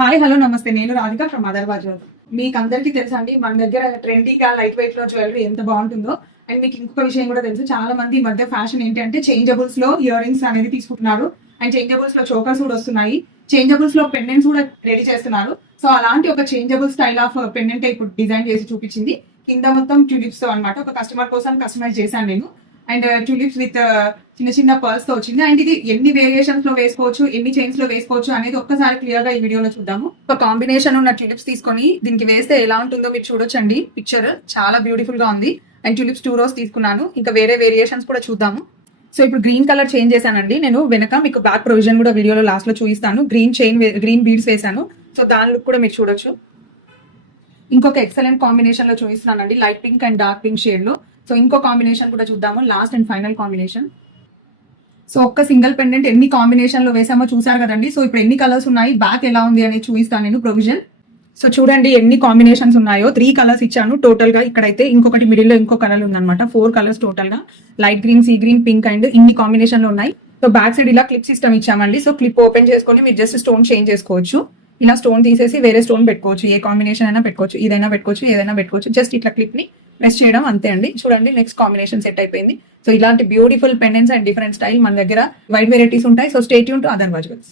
Hi hello నమస్తే. నేను Radhika from other Bazar. మీకు అందరికీ తెలుసా అండి, మన దగ్గర ట్రెండీగా లైట్ వెయిట్ లో జ్యువెలరీ ఎంత బాగుంటుందో. అండ్ మీకు ఇంకొక విషయం కూడా తెలుసు, చాలా మంది ఈ మధ్య ఫ్యాషన్ ఏంటి అంటే చేంజబుల్స్ లో ఇయర్ రింగ్స్ అనేది తీసుకుంటున్నారు. అండ్ చేంజబుల్స్ లో చోకర్స్ కూడా వస్తున్నాయి. చేంజబుల్స్ లో పెండెంట్స్ కూడా రెడీ చేస్తున్నారు. సో అలాంటి ఒక చేంజబుల్ స్టైల్ ఆఫ్ పెండెంట్ ఇప్పుడు డిజైన్ చేసి చూపించింది. కింద మొత్తం ట్యూలిప్స్ తో అనమాట. ఒక కస్టమర్ కోసం కస్టమైజ్ చేశాను నేను. అండ్ ట్యూలిప్స్ విత్ చిన్న చిన్న పర్ల్స్ తో వచ్చింది. అండ్ ఇది ఎన్ని వేరియేషన్స్ లో వేసుకోవచ్చు, ఎన్ని చైన్స్ లో వేసుకోవచ్చు అనేది ఒక్కసారి క్లియర్ గా ఈ వీడియోలో చూద్దాము. ఒక కాంబినేషన్ ఉన్న ట్యూలిప్స్ తీసుకొని దీనికి వేస్తే ఎలా ఉంటుందో మీరు చూడొచ్చండి. పిక్చర్ చాలా బ్యూటిఫుల్ గా ఉంది. అండ్ ట్యూలిప్స్ 2 rows తీసుకున్నాను. ఇంకా వేరే వేరియేషన్స్ కూడా చూద్దాము. సో ఇప్పుడు గ్రీన్ కలర్ చేంజ్ చేశానండి నేను. వెనక మీకు బ్యాక్ ప్రొవిజన్ కూడా వీడియోలో లాస్ట్ లో చూపిస్తాను. గ్రీన్ బీడ్స్ వేసాను. సో దాని లుక్ కూడా మీరు చూడొచ్చు. ఇంకొక ఎక్సలెంట్ కాంబినేషన్ లో చూపిస్తున్నానండి, light pink and dark pink shade లో. సో ఇంకో కాంబినేషన్ కూడా చూద్దాము, last and final combination. So ఒక్క సింగిల్ పెండెంట్ ఎన్ని కాంబినేషన్ లో వేసామో చూసారు కదండి. సో ఇప్పుడు ఎన్ని కలర్స్ ఉన్నాయి, బ్యాక్ ఎలా ఉంది అనేది చూపిస్తాను నేను ప్రొవిజన్. సో చూడండి ఎన్ని కాంబినేషన్స్ ఉన్నాయో. 3 కలర్స్ ఇచ్చాను టోటల్ గా. ఇక్కడైతే ఇంకొకటి మిడిల్ లో ఇంకో కలర్ ఉందన్నమాట. 4 కలర్స్ టోటల్ గా, light green, sea green, pink and ఇన్ని కాంబినేషన్ లో ఉన్నాయి. సో బ్యాక్ సైడ్ ఇలా క్లిప్ సిస్టమ్ ఇచ్చామండి. సో క్లిప్ ఓపెన్ చేసుకొని మీరు జస్ట్ స్టోన్ చేంజ్ చేసుకోవచ్చు. ఇలా స్టోన్ తీసేసి వేరే స్టోన్ పెట్టుకోవచ్చు. ఏ కాంబినేషన్ అయినా పెట్టుకోవచ్చు, ఇదైనా పెట్టుకోవచ్చు, ఏదైనా పెట్టుకోవచ్చు. జస్ట్ ఇట్లా క్లిప్ ని ప్రెస్ చేయడం అంతే అండి. చూడండి నెక్స్ట్ కాంబినేషన్ సెట్ అయిపోయింది. సో ఇలాంటి beautiful pendants and different style మన దగ్గర వైడ్ వెరైటీస్ ఉంటాయి. So stay tune to other bazaars.